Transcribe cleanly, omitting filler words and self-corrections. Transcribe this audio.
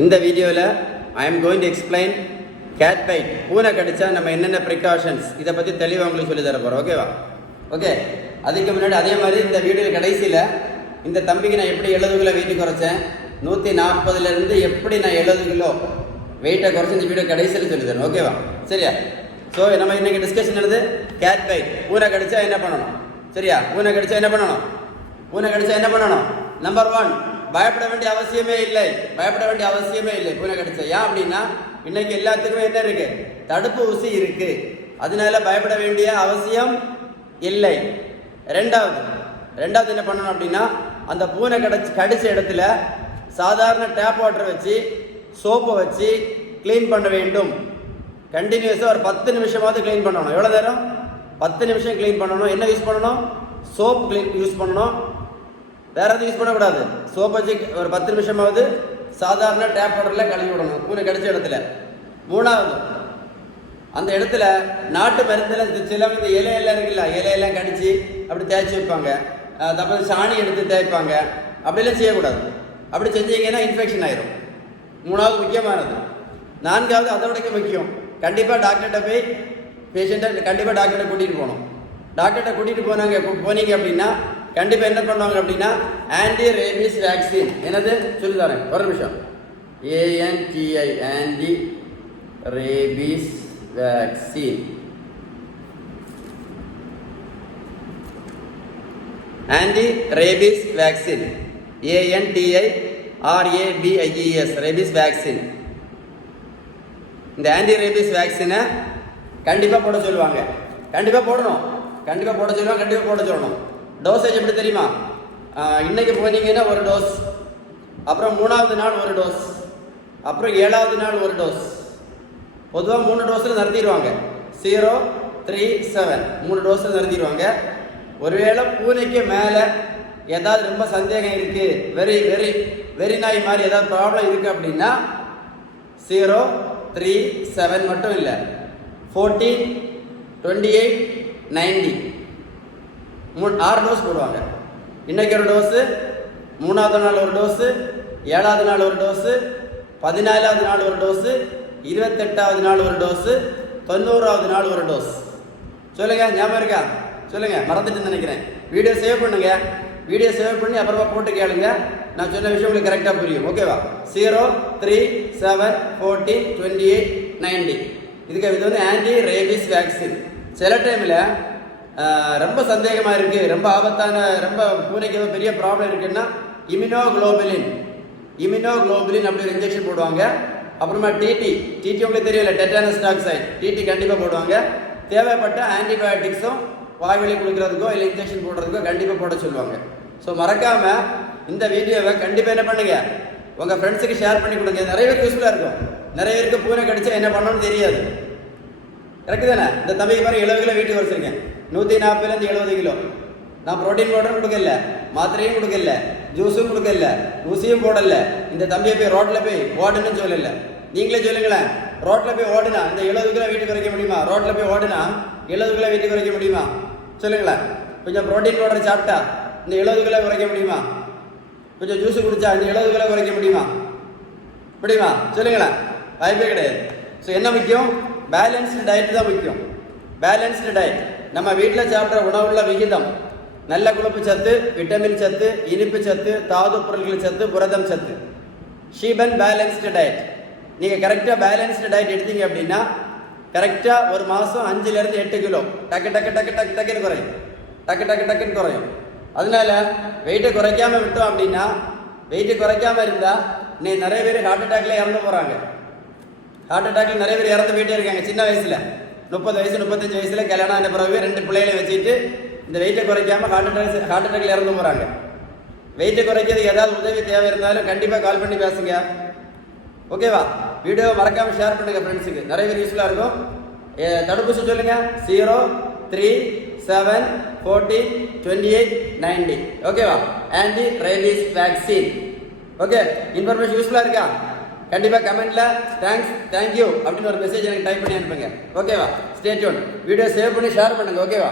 இந்த வீடியோவில் I am going to explain cat bite. பூனை கடிச்சா நம்ம என்னென்ன ப்ரிகாஷன்ஸ் இதை பற்றி தெளிவாக உங்களுக்கு சொல்லி தர போகிறோம். ஓகேவா? ஓகே. அதுக்கு முன்னாடி அதே மாதிரி இந்த வீடியோ கடைசியில் இந்த தம்பிக்கு நான் எப்படி 70 கிலோ வெயிட் குறைச்சேன், 140லேருந்து எப்படி நான் 70 கிலோ வெயிட்டை குறைச்சி இந்த வீடியோ கடைசியில் சொல்லி தரேன். ஓகேவா? சரியா? ஸோ நம்ம இன்னைக்கு டிஸ்கஷன் எடுத்து கேட் பைட். பூனை கடிச்சா என்ன பண்ணணும்? சரியா? பூனை கடிச்சா என்ன பண்ணணும்? பூனை கடிச்சா என்ன பண்ணணும்? நம்பர் 1, பயப்பட வேண்டிய அவசியமே இல்லை. பயப்பட வேண்டிய அவசியமே இல்லை பூனை கடிச்சா. ஏன் அப்படின்னா இன்னைக்கு எல்லாத்துக்குமே என்ன இருக்கு? தடுப்பு ஊசி இருக்கு. அதனால பயப்பட வேண்டிய அவசியம் இல்லை. ரெண்டாவது என்ன பண்ணணும் அப்படின்னா, அந்த பூனை கடிச்ச இடத்துல சாதாரண டேப் வாட்டர் வச்சு சோப்பை வச்சு கிளீன் பண்ண வேண்டும். கண்டினியூஸாக ஒரு 10 நிமிஷமாவது கிளீன் பண்ணணும். எவ்வளோ நேரம்? 10 நிமிஷம் கிளீன் பண்ணணும். என்ன யூஸ் பண்ணணும்? சோப் யூஸ் பண்ணணும். வேற எதுவும் யூஸ் பண்ணக்கூடாது. சோப் வச்சு ஒரு 10 நிமிஷமாவது சாதாரண டேப் வாட்டரில் கழுவி விடணும் பூனை கடிச்ச இடத்துல. 3வது, அந்த இடத்துல நாட்டு மருந்தில் சிலவங்க இந்த இலையெல்லாம் இருக்குல்ல, இலையெல்லாம் கடிச்சு அப்படி தேய்ச்சி வைப்பாங்க. அப்புறம் சாணி எடுத்து தேய்ப்பாங்க. அப்படிலாம் செய்யக்கூடாது. அப்படி செஞ்சீங்கன்னா இன்ஃபெக்ஷன் ஆயிரும். 3வது முக்கியமானது. 4வது அதை விட முக்கியம், கண்டிப்பாக டாக்டர்கிட்ட போய் பேஷண்ட்டை கண்டிப்பாக டாக்டர்கிட்ட கூட்டிகிட்டு போகணும். டாக்டர்கிட்ட கூட்டிகிட்டு போனீங்க அப்படின்னா கண்டிப்பாக என்ன பண்ணுவாங்க அப்படின்னா ஆன்டி ரேபீஸ் வேக்சின். என்னது சொல்லி தரேன், ஒரு நிமிஷம். ANTI anti rabies vaccine. Anti rabies vaccine, ANTI rabies vaccine. இந்த ஆன்டி ரேபீஸ் வேக்சினை கண்டிப்பாக போட சொல்லுவாங்க. கண்டிப்பாக போடணும். கண்டிப்பாக போட சொல்லுவாங்க. கண்டிப்பாக போட சொல்லணும். டோசேஜ் எப்படி தெரியுமா? இன்னைக்கு போனீங்கன்னா ஒரு டோஸ், அப்புறம் 3வது நாள் ஒரு டோஸ், அப்புறம் 7வது நாள் ஒரு டோஸ். பொதுவாக 3 டோஸில் நிறுத்திடுவாங்க. 0, 3, 7 3 டோஸில் நிறுத்திடுவாங்க. ஒருவேளை பூனைக்கு மேலே ஏதாவது ரொம்ப சந்தேகம் இருக்கு, வெரி வெரி வெரி நாய் மாதிரி ஏதாவது ப்ராப்ளம் இருக்கு அப்படின்னா 0, 3, 7 மட்டும் இல்லை, 14, 28, 90 6 டோஸ் போடுவாங்க. இன்னைக்கு ஒரு டோஸு, 3வது நாள் ஒரு டோஸு, 7வது நாள் ஒரு டோஸு, 14வது நாள் ஒரு டோஸு, 28வது நாள் ஒரு டோஸு, 90வது நாள் ஒரு டோஸ். சொல்லுங்க, ஞாபகம் இருக்கா? சொல்லுங்க, மறந்துட்டு நினைக்கிறேன். வீடியோ சேவ் பண்ணுங்க. வீடியோ சேவ் பண்ணி அப்புறமா போட்டு கேளுங்க. நான் சொன்ன விஷயம் உங்களுக்கு கரெக்டாக புரியும். ஓகேவா? 0, 3, 7, 14, 28, 90 இது வந்து ஆன்டி ரேபீஸ் வேக்சின். சில டைமில் ரொம்ப சந்தேகமாக இருக்குது, ரொம்ப ஆபத்தான, ரொம்ப பூனைக்கு ஏதோ பெரிய ப்ராப்ளம் இருக்குன்னா இம்யூனோகுளோபுலின் அப்படி ஒரு இன்ஜெக்ஷன் போடுவாங்க. அப்புறமா டிடி உங்களுக்கு தெரியல, டெட்டானஸ் டாக்சைட், டிடி கண்டிப்பாக போடுவாங்க. தேவைப்பட்ட ஆன்டிபயோட்டிக்ஸும் வாய்வழி கொடுக்கறதுக்கோ இல்லை இன்ஜெக்ஷன் போடுறதுக்கோ கண்டிப்பாக போட சொல்லுவாங்க. ஸோ மறக்காமல் இந்த வீடியோவை கண்டிப்பாக என்ன பண்ணுங்க, உங்கள் ஃப்ரெண்ட்ஸுக்கு ஷேர் பண்ணி கொடுங்க. நிறைய பேருக்கு யூஸ்ஃபுல்லாக இருக்கும். நிறைய பேருக்கு பூனை கடிச்சா என்ன பண்ணணும்னு தெரியாது. கரெக்டு தானே? இந்த தம்பிக்கு பாருங்க, 70 கிலோ வெயிட் வச்சுருக்கேன். 140லேருந்து 70 கிலோ. நான் ப்ரோட்டீன் பவுடரும் கொடுக்கல, மாத்திரையும் கொடுக்கல, ஜூஸும் கொடுக்கல, ஊசியும் போடல. இந்த தம்பியை போய் ரோட்டில் போய் ஓடுன்னு சொல்லல. நீங்களே சொல்லுங்களேன், ரோட்டில் போய் ஓடுனா இந்த 70 கிலோ வெயிட் குறைக்க முடியுமா? ரோட்டில் போய் ஓடுனா 70 கிலோ வெயிட் குறைக்க முடியுமா? சொல்லுங்களேன். கொஞ்சம் ப்ரோட்டீன் பவுடர் சாப்பிட்டா இந்த 70 கிலோ குறைக்க முடியுமா? கொஞ்சம் ஜூஸ் குடிச்சா இந்த 70 கிலோ குறைக்க முடியுமா? சொல்லுங்களேன். வாய்ப்பே கிடையாது. ஸோ என்ன முக்கியம்? பேலன்ஸ்டு டயட் தான் முக்கியம். பேலன்ஸ்டு டயட், நம்ம வீட்டில் சாப்பிட்ற உணவுள்ள விகிதம், நல்ல கொழுப்பு சத்து, விட்டமின் சத்து, இனிப்பு சத்து, தாது பொருட்கள் சத்து, புரதம் சத்து. Sheeban balanced diet. நீங்கள் கரெக்டாக பேலன்ஸ்டு டயட் எடுத்தீங்க அப்படின்னா கரெக்டாக ஒரு மாதம் 5லேருந்து 8 கிலோ டக்குன்னு குறையும். அதனால வெயிட்டை குறைக்காமல் விட்டோம் அப்படின்னா, வெயிட்டை குறைக்காமல் இருந்தால் இன்னைக்கு நிறைய பேர் ஹார்ட் அட்டாக்ல இறந்து போகிறாங்க. ஹார்ட் அட்டாக்ல நிறைய பேர் இறந்து போயிட்டே இருக்காங்க. சின்ன வயசில் 30 வயசு 35 வயசில் கல்யாணம் ஆன பிறகு 2 பிள்ளைகளை வச்சுட்டு இந்த வெயிட்டை குறைக்காமல் ஹார்ட் அட்டாக்ல இறந்து போகிறாங்க. வெயிட்டை குறைக்கிறதுக்கு ஏதாவது உதவி தேவை இருந்தாலும் கண்டிப்பாக கால் பண்ணி பேசுங்க. ஓகேவா? வீடியோவை மறக்காமல் ஷேர் பண்ணுங்க ஃப்ரெண்ட்ஸுக்கு. நிறைய பேர் யூஸ்ஃபுல்லாக இருக்கும். தடுப்பூசி சொல்லுங்க. 0, 3, 7, 14, 28, 90. ஓகேவா? Anti rabies vaccine. Okay, information யூஸ்ஃபுல்லாக இருக்கா? கண்டிப்பாக கமெண்ட்ல தேங்க்யூ அப்படின்னு ஒரு மெசேஜ் எனக்கு டைப் பண்ணி அனுப்புங்க. ஓகேவா? Stay tune. வீடியோ சேவ் பண்ணி ஷேர் பண்ணுங்க. ஓகேவா?